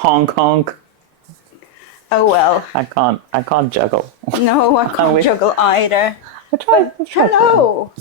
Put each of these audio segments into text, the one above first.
Honk honk. Oh well. I can't juggle. No, I can't juggle either. I tried. Hello.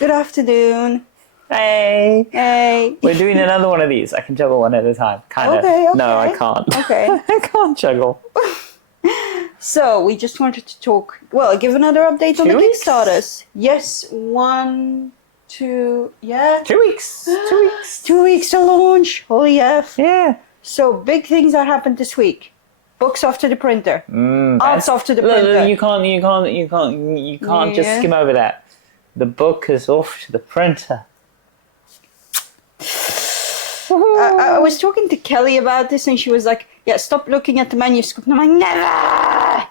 Good afternoon. Hey. Hey. We're doing another one of these. I can juggle one at a time. Kind of. Okay. No, I can't. Okay. I can't juggle. So we just wanted to talk. Well, give another update on the 2 weeks? Kickstarters. Yes, 1, 2, yeah. 2 weeks. 2 weeks. 2 weeks to launch. Holy F. Yeah. So big things that happened this week. Books off to the printer. Arts off to the printer. You can't just skim over that. The book is off to the printer. I was talking to Kelly about this, and she was like, "Yeah, stop looking at the manuscript." And I'm like, "Never."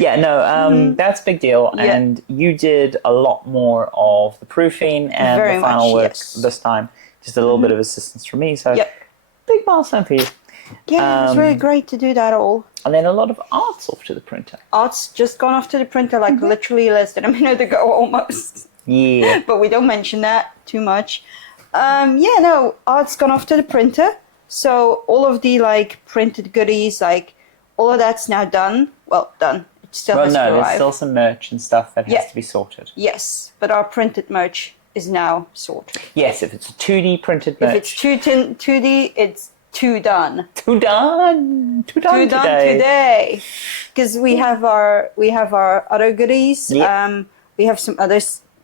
Yeah, no, that's a big deal. Yeah. And you did a lot more of the proofing and Very the final much, work yes. this time. Just a little bit of assistance from me. So, big milestone for you. Yeah, it was really great to do that all. And then a lot of art's off to the printer. Art's just gone off to the printer, like literally less than a minute ago, almost. Yeah. But we don't mention that too much. Art's gone off to the printer. So all of the printed goodies, all of that's now done. Well, done. It still has to arrive. There's still some merch and stuff that has to be sorted. Yes, but our printed merch is now sorted. Yes, if it's a 2D printed merch. If it's 2D, it's two done. Two done today. Because we have our other goodies. Yep. We have some other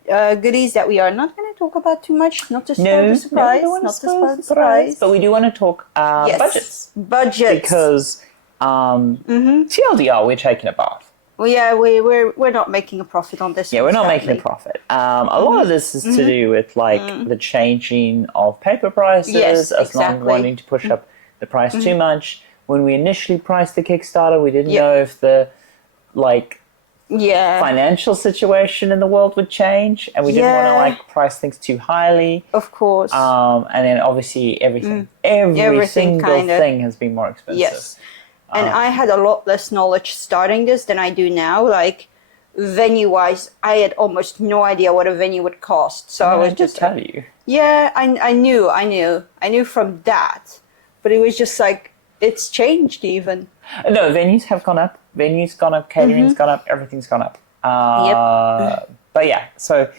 goodies that we are not going to talk about too much. Not to spoil the surprise. Not to spoil the surprise. But we do want to talk budgets. Because TLDR, we're taking a bath. Well, yeah, we're not making a profit on this. Yeah, we're not making a profit. A lot of this is to do with the changing of paper prices. Yes, as long as wanting to push up the price too much. When we initially priced the Kickstarter, we didn't know if the financial situation in the world would change, and we didn't want to price things too highly. Of course. And then obviously every single thing has been more expensive. Yes. And I had a lot less knowledge starting this than I do now. Venue-wise, I had almost no idea what a venue would cost. So I was just tell you. Yeah, I knew from that, but it was just it's changed even. No, venues have gone up. Venues gone up. Catering's gone up. Everything's gone up. But yeah, so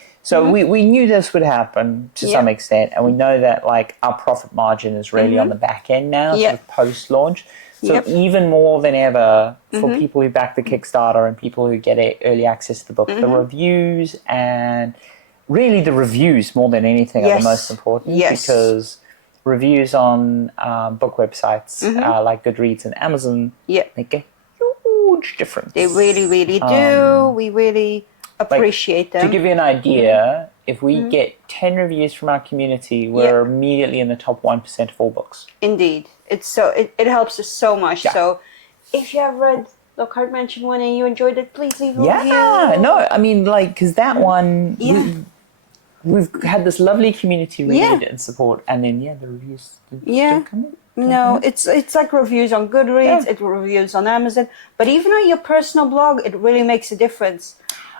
we knew this would happen to some extent, and we know that our profit margin is really on the back end now, sort of post-launch. So even more than ever, for people who back the Kickstarter and people who get early access to the book, the reviews and really the reviews more than anything are the most important because reviews on book websites like Goodreads and Amazon make a huge difference. They really, really do. We really appreciate them. To give you an idea, if we get 10 reviews from our community, we're immediately in the top 1% of all books. Indeed. It helps us so much. Yeah. So if you have read Lockhart Mansion 1 and you enjoyed it, please leave a review. Yeah, no, I mean, because that one, we've had this lovely community read and support, and then, the reviews don't come in. No, it's like reviews on Goodreads, it's reviews on Amazon, but even on your personal blog, it really makes a difference.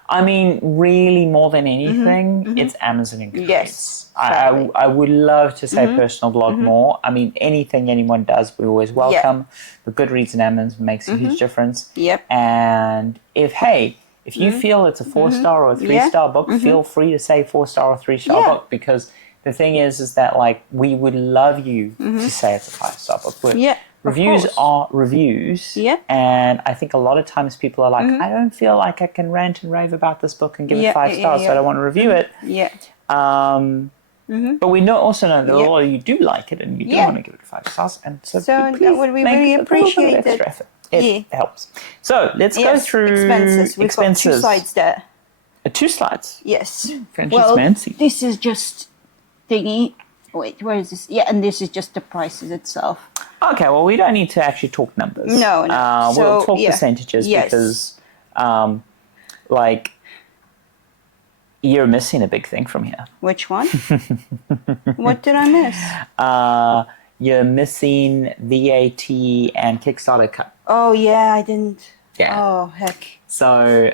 I mean, really, more than anything, it's Amazon and Goodreads. Yes. I would love to say personal blog more. I mean, anything anyone does, we always welcome. But Goodreads and Amazon makes a huge difference. Yep. And if you feel it's a 4-star or a 3-star book, feel free to say 4-star or 3-star book, because the thing is that we would love you to say it's a 5-star book. Reviews are reviews, and I think a lot of times people are like, I don't feel like I can rant and rave about this book and give it 5 stars, so I don't want to review it. But we also know that a lot of you do like it and you do want to give it 5 stars, and so that would we really appreciate it. Effort. It helps. So let's go through expenses. We've got 2 slides there. 2 slides? Yes. French is fancy. This is just thingy. Wait, where is this? Yeah, and this is just the prices itself. Okay, well, we don't need to actually talk numbers. No. We'll talk percentages because, you're missing a big thing from here. Which one? What did I miss? You're missing VAT and Kickstarter cut. Oh, yeah, I didn't. Yeah. Oh, heck. So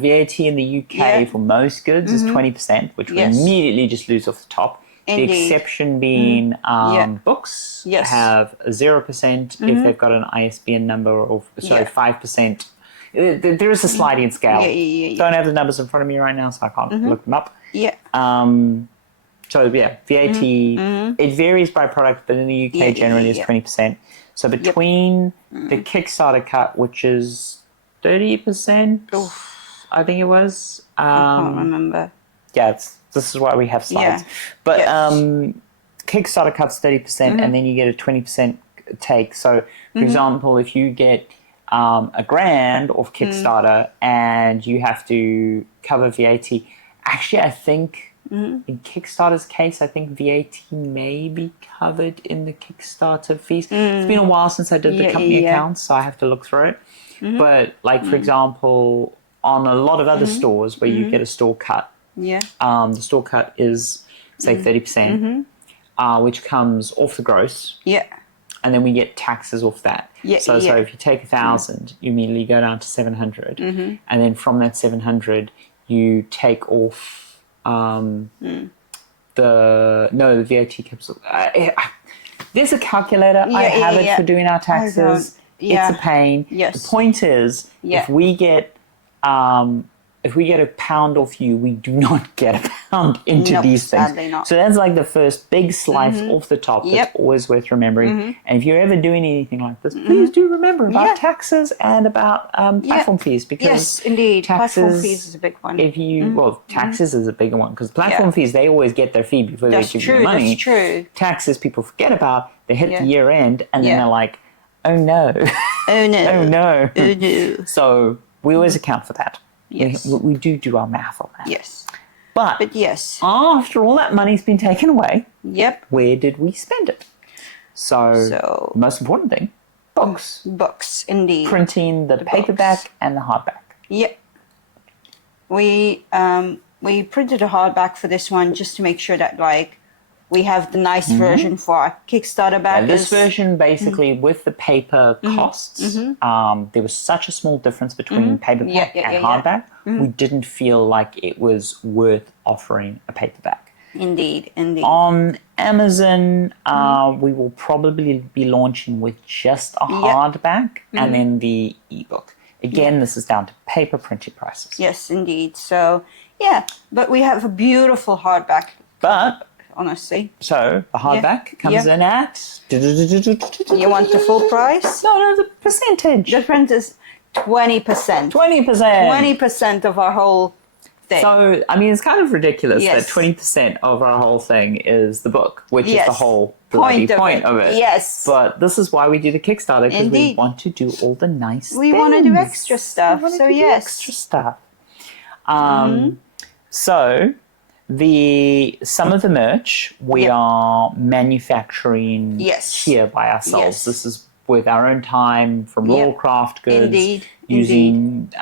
VAT in the UK for most goods is 20%, which we immediately just lose off the top. The exception being books have 0% if they've got an ISBN number, or 5%. There is a sliding scale. Don't have the numbers in front of me right now, so I can't look them up. So VAT, it varies by product, but in the UK generally is 20%. So between the Kickstarter cut, which is 30%, I think it was. I can't remember. Yeah, this is why we have slides. But Kickstarter cuts 30%, and then you get a 20% take. So, for example, if you get $1,000 off Kickstarter and you have to cover VAT, actually, I think in Kickstarter's case, I think VAT may be covered in the Kickstarter fees. It's been a while since I did the company accounts, so I have to look through it. But, like, for example, on a lot of other stores where you get a store cut, the store cut is, say, 30%, which comes off the gross. And then we get taxes off that. So if you take 1,000, you immediately go down to 700. And then from that 700, you take off the VAT caps. There's a calculator. I have it for doing our taxes. It's a pain. The point is, if we get £1 off you, we do not get £1 into these things. Sadly not. So that's like the first big slice off the top. That's always worth remembering. And if you're ever doing anything like this, please do remember about taxes and about platform fees, because platform fees is a big one. If you taxes is a bigger one, because platform fees, they always get their fee before they give you the money. That's true. Taxes people forget about. They hit the year end and then they're like, oh no, oh no, oh no, oh no. So we always account for that. We do our math on that. But yes, after all that money's been taken away, where did we spend it? So the most important thing, books. Books, indeed. Printing the paperback and the hardback. We printed a hardback for this one just to make sure that, like, we have the nice version for our Kickstarter backers. This version, basically, with the paper costs, there was such a small difference between paperback and hardback. We didn't feel like it was worth offering a paperback. Indeed. On Amazon, we will probably be launching with just a hardback and then the ebook. Again, this is down to paper printing prices. Yes, indeed. So, but we have a beautiful hardback. But honestly. So the hardback comes in at... You want the full price? No, the percentage. The print is 20%. 20%. 20% of our whole thing. So, I mean, it's kind of ridiculous that 20% of our whole thing is the book, which is the whole point of it. Yes. But this is why we do the Kickstarter, because we want to do all the nice things. We want to do extra stuff. So, extra stuff. So... some of the merch we are manufacturing here by ourselves. This is with our own time from Lawcraft goods, using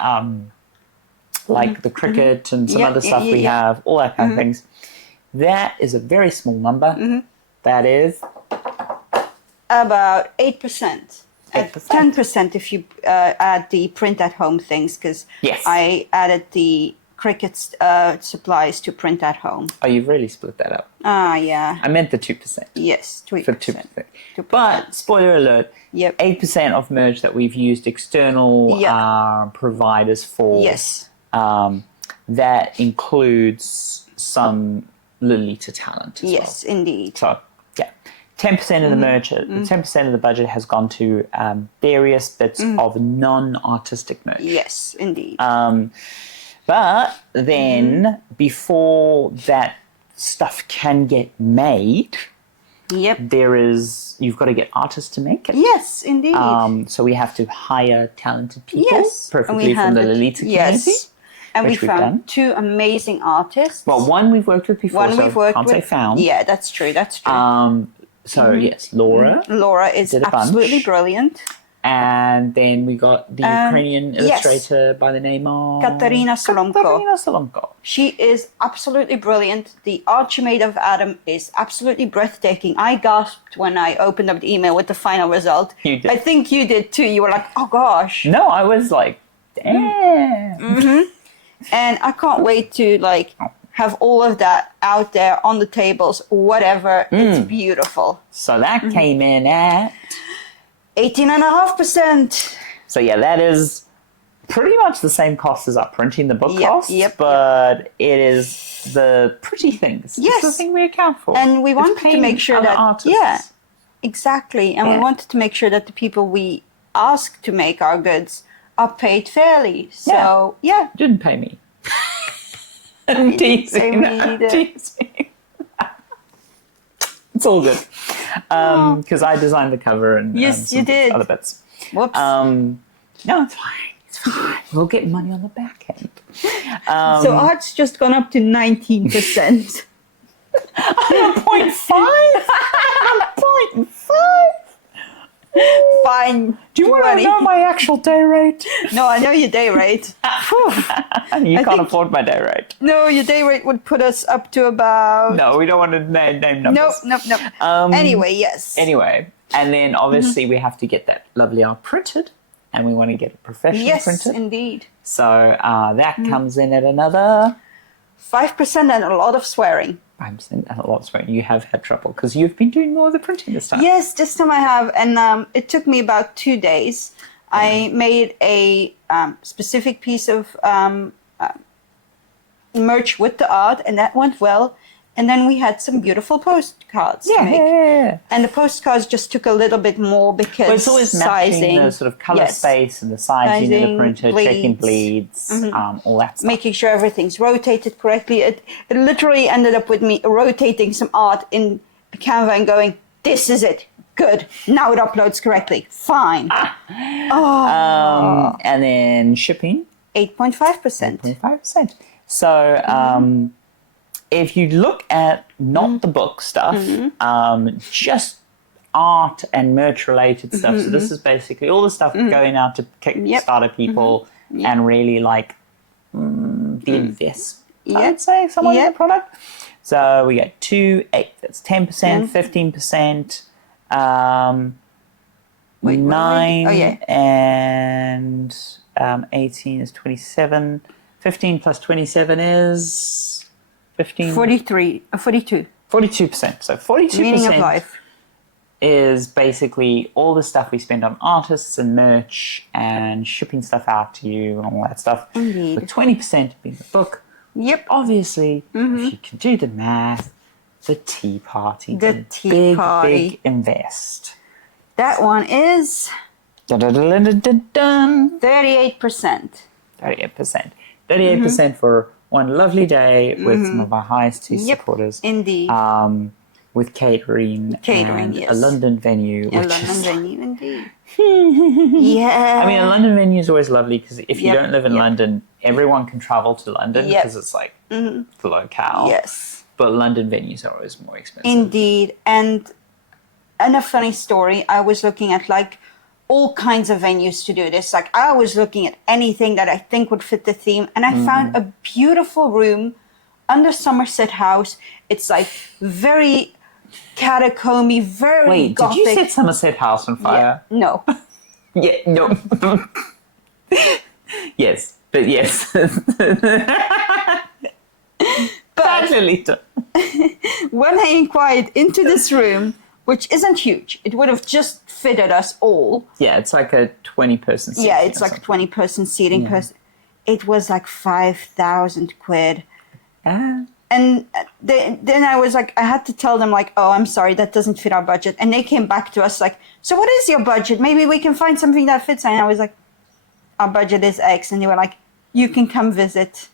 like the cricket and some other stuff we have, all that kind of things. That is a very small number. That is about 8%. 10% if you add the print at home things, because I added the cricket supplies to print at home. Oh, you've really split that up. Yeah. I meant the 2%. Yes, 2%. For 2%. But, spoiler alert, 8% of merch that we've used external providers for. That includes some Lolita talent as well. Indeed. So, 10% of the merch, 10% of the budget has gone to various bits of non-artistic merch. Yes, indeed. But then, before that stuff can get made, you've got to get artists to make it. Yes, indeed. So we have to hire talented people, preferably from the Lolita community. And we found 2 amazing artists. Well, one we've worked with before, can't say found. Yeah, that's true. Laura. Laura is absolutely brilliant. And then we got the Ukrainian illustrator by the name of... Katarina Solomko. She is absolutely brilliant. The art she made of Adam is absolutely breathtaking. I gasped when I opened up the email with the final result. You did. I think you did too. You were like, oh gosh. No, I was like, damn. And I can't wait to have all of that out there on the tables, whatever. It's beautiful. So that came in at 18.5%. So yeah, that is pretty much the same cost as our printing the book costs, but it is the pretty things. Yes. It's the thing we account for. And we wanted to make sure that artists. Exactly. And we wanted to make sure that the people we ask to make our goods are paid fairly. So yeah. Didn't pay me. Teasing. It's all good. Because I designed the cover and yes, you did. Other bits. Whoops. No, it's fine. It's fine. We'll get money on the back end. So art's just gone up to 19%. I'm 0.5. I'm 0.5. Fine. Do you want to know my actual day rate? No, I know your day rate. You can't afford my day rate. No, your day rate would put us up to about... No, we don't want to name numbers. Nope. Anyway, yes. Anyway, and then obviously we have to get that lovely art printed, and we want to get it professionally printed. Yes, indeed. So that comes in at another... 5% and a lot of swearing. 5% and a lot of swearing. You have had trouble because you've been doing more of the printing this time. Yes, this time I have, and it took me about 2 days. I made a specific piece of merch with the art, and that went well. And then we had some beautiful postcards to make. Yeah. And the postcards just took a little bit more because it's always matching the sort of colour space and the sizing of the printer, checking bleeds, all that stuff. Making sure everything's rotated correctly. It literally ended up with me rotating some art in Canva and going, this is it. Good. Now it uploads correctly. Fine. And then shipping. 8.5%. 8.5%. So if you look at not the book stuff, just art and merch related stuff. So this is basically all the stuff going out to Kickstarter people and really like the invest, I'd say, someone in the product. So we get 2, 8, that's 10%, 15%, 9 and 18 is 27. 15 plus 27 is 15. 42. 42%. So 42% meaning of life is basically all the stuff we spend on artists and merch and shipping stuff out to you and all that stuff. Indeed. With 20% being the book. Yep. Obviously, if you can do the math, the tea party. The tea party. Big invest. That one is 38%. 38%. 38% for one lovely day with some of our highest tea supporters. Indeed. With catering and a London venue. Indeed. Yeah. I mean, a London venue is always lovely because if you don't live in London, everyone can travel to London because it's like the locale. Yes. But London venues are always more expensive. Indeed. And a funny story, I was looking at like all kinds of venues to do this. Like I was looking at anything that I think would fit the theme, and I found a beautiful room under Somerset House. It's like very catacomby, very gothic. Did you set Somerset House on fire? Yeah. No. No. Yes, but yes. But when I inquired into this room, which isn't huge, it would have just fitted us all. Yeah, it's like a 20-person seating. Yeah, it's like a 20-person seating person. It was like 5,000 quid. And then I was like, I had to tell them like, oh, I'm sorry, that doesn't fit our budget. And they came back to us like, so what is your budget? Maybe we can find something that fits. And I was like, our budget is X. And they were like, you can come visit.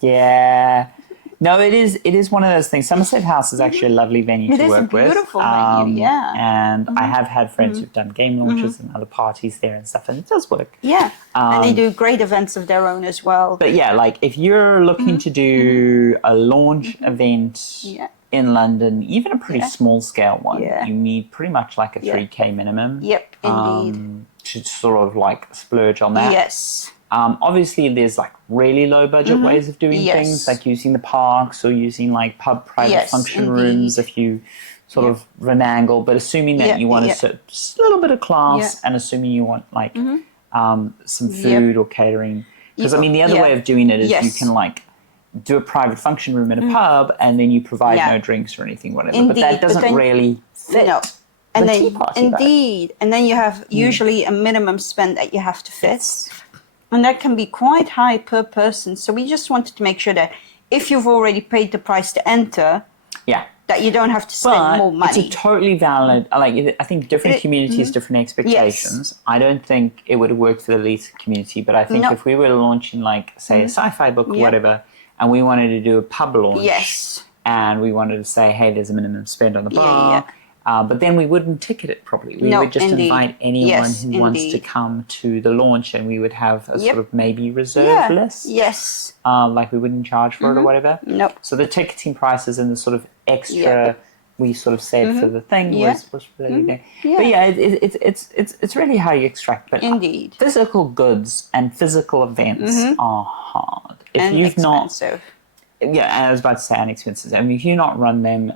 Yeah. No, it is one of those things. Somerset House is actually a lovely venue to work with. It is a beautiful venue, yeah. And I have had friends who've done game launches and other parties there and stuff, and it does work. Yeah, and they do great events of their own as well. But yeah, like if you're looking to do a launch event in London, even a pretty small scale one, you need pretty much like a 3K minimum. Yep, indeed. To sort of like splurge on that. Yes. Obviously, there's like really low budget ways of doing things, like using the parks or using like pub private function rooms if you sort of renangle. But assuming that you want just a little bit of class and assuming you want like some food or catering. Because I mean, the other way of doing it is you can like do a private function room in a pub, and then you provide no drinks or anything, whatever. Indeed, but that doesn't really fit. No. And the then, tea party indeed, and then you have usually a minimum spend that you have to fit, and that can be quite high per person. So we just wanted to make sure that if you've already paid the price to enter, that you don't have to spend more money. It's a totally valid. I think different communities, different expectations. Yes. I don't think it would have worked for the elite community, but I think if we were launching, like, say, a sci-fi book or whatever, and we wanted to do a pub launch, and we wanted to say, hey, there's a minimum spend on the bar. But then we wouldn't ticket it properly. We would just invite anyone who wants to come to the launch, and we would have a sort of maybe reserve list. Yes. Like we wouldn't charge for it or whatever. Nope. So the ticketing prices and the sort of extra we sort of said for the thing was really there. But it's really how you extract. But physical goods and physical events are hard. If and you've expensive. I was about to say inexpensive. I mean, if you've not run them,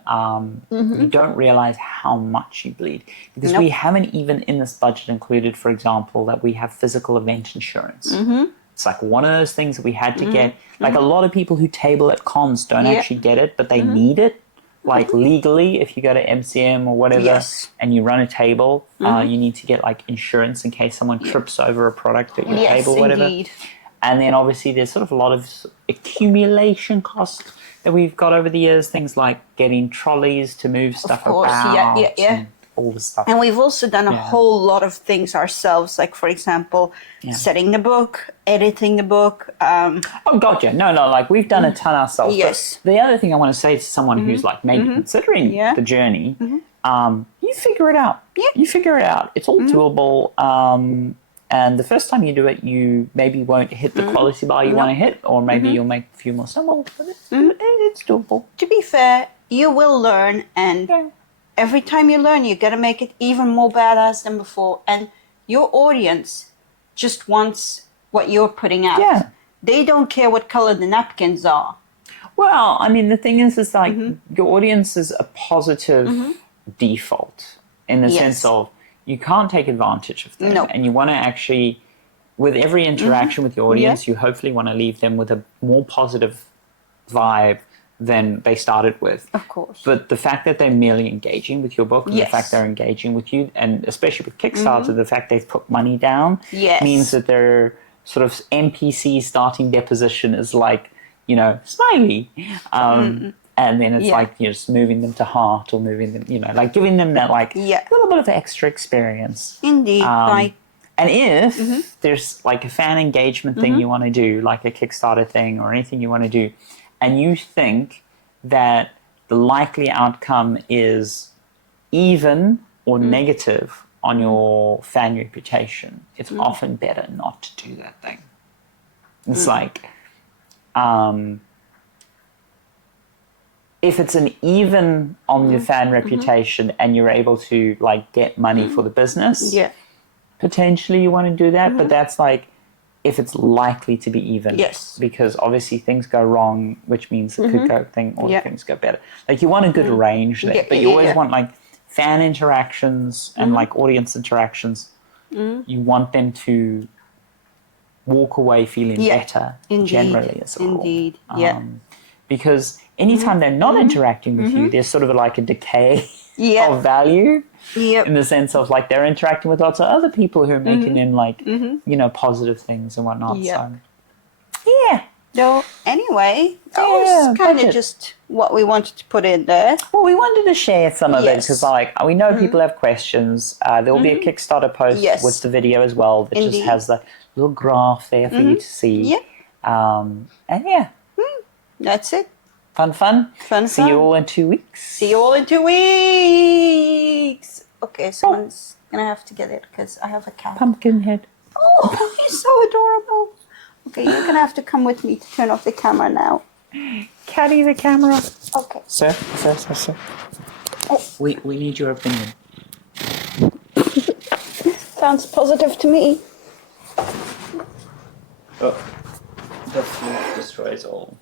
you don't realize how much you bleed. Because we haven't even in this budget included, for example, that we have physical event insurance. It's like one of those things that we had to get. Like a lot of people who table at cons don't actually get it, but they need it. Like legally, if you go to MCM or whatever and you run a table, you need to get like insurance in case someone trips over a product at your table or whatever. Indeed. And then obviously there's sort of a lot of accumulation costs that we've got over the years. Things like getting trolleys to move stuff about. And all the stuff. And we've also done a whole lot of things ourselves. Like, for example, setting the book, editing the book. Oh, gotcha. No, like we've done a ton ourselves. Yes. But the other thing I want to say to someone who's like maybe considering the journey, you figure it out. Yeah. You figure it out. It's all doable. And the first time you do it, you maybe won't hit the quality bar you want to hit, or maybe you'll make a few more stumbles, but it's doable. To be fair, you will learn, and every time you learn, you got to make it even more badass than before. And your audience just wants what you're putting out. Yeah. They don't care what color the napkins are. Well, I mean, the thing is like your audience is a positive default in the sense of you can't take advantage of them. And you want to actually, with every interaction with your audience, you hopefully want to leave them with a more positive vibe than they started with. Of course. But the fact that they're merely engaging with your book, and the fact they're engaging with you, and especially with Kickstarter, the fact they've put money down means that their sort of NPC starting deposition is like, you know, smiley. And then it's like you're just moving them to heart, or moving them, you know, like giving them that like little bit of extra experience. Indeed. And if there's like a fan engagement thing you want to do, like a Kickstarter thing or anything you want to do, and you think that the likely outcome is even or negative on your fan reputation, it's often better not to do that thing. It's like, if it's an even on your fan reputation and you're able to like get money for the business, potentially you want to do that, but that's like if it's likely to be even. Yes. Because obviously things go wrong, which means it could go thing or things go better. Like you want a good range there, but you always want like fan interactions and like audience interactions. You want them to walk away feeling better generally as a whole. Indeed. Because anytime they're not interacting with you, there's sort of like a decay of value in the sense of like they're interacting with lots of other people who are making them like, you know, positive things and whatnot. So, So anyway, that was kind of just what we wanted to put in there. Well, we wanted to share some of it because like we know people have questions. There will be a Kickstarter post with the video as well that just has the little graph there for you to see. And that's it. Fun. See you all in 2 weeks. See you all in 2 weeks. Okay, someone's going to have to get it because I have a cat. Pumpkinhead. Oh, he's so adorable. Okay, you're going to have to come with me to turn off the camera now. Caddy the camera. Okay. Sir. Oh. We need your opinion. Sounds positive to me. Oh. The flute destroys all.